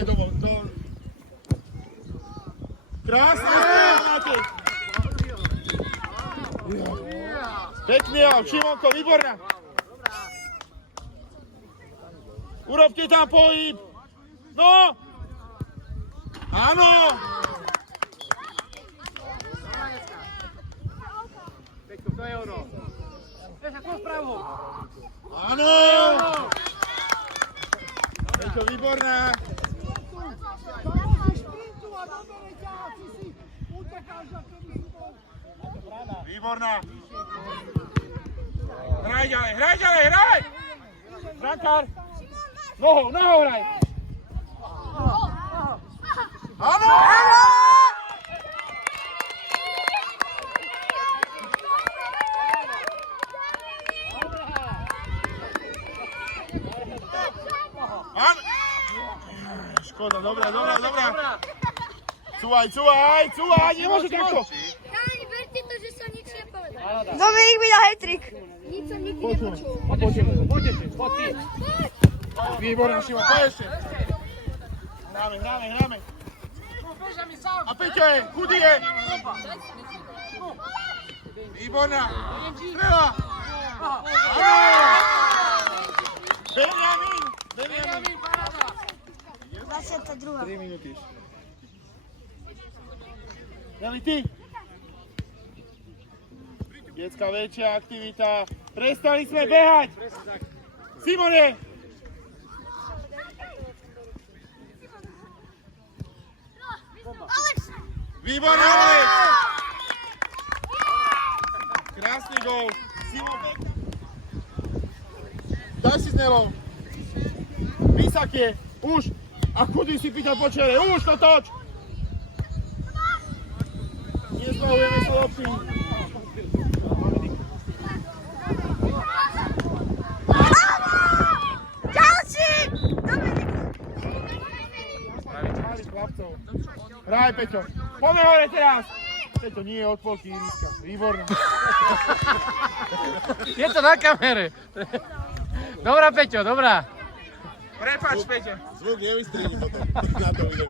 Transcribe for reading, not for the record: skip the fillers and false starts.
daj domov. Krásne! Pekný, Šimonko, výborná. Urobte tam pohyb. No! Áno! Peťko, to je ono. Peťko, to vpravo. Áno! Peťko, výborná. Výborná. Hraj ďalej, hraj! Brankár. Nohou hraj. Áno! Škoda, dobrá. Cúvaj, nemôže takto. Káni, verte to, že som nič nepovedal. Dominik mi dal hat-trick. Nič som nikdy nepočul. Poď. Výborná, Šimon, poď ešte. Hráme. A Peťo je, chudý je. Výborná. Strela. Benjamin. 22. 3 minúty. Jeli ty. Detská väčšia aktivita. Prestali sme behať. Simone. Výborný Alex. Krásny gól. Simon. Daj si s Nelou. Vysakie. Už. A chudý si pýta po čele. Už to toč. Nezbavujeme sa lopty. Ďalší! Dominik. Hraj, Peťo. Poďme hore teraz. Peťo, nie je od polky ihriska. Výborné. Je to na kamere. Dobrá, Peťo, dobrá. Prepáč, Peťo. Zvuk nevystredí potom. Na to video.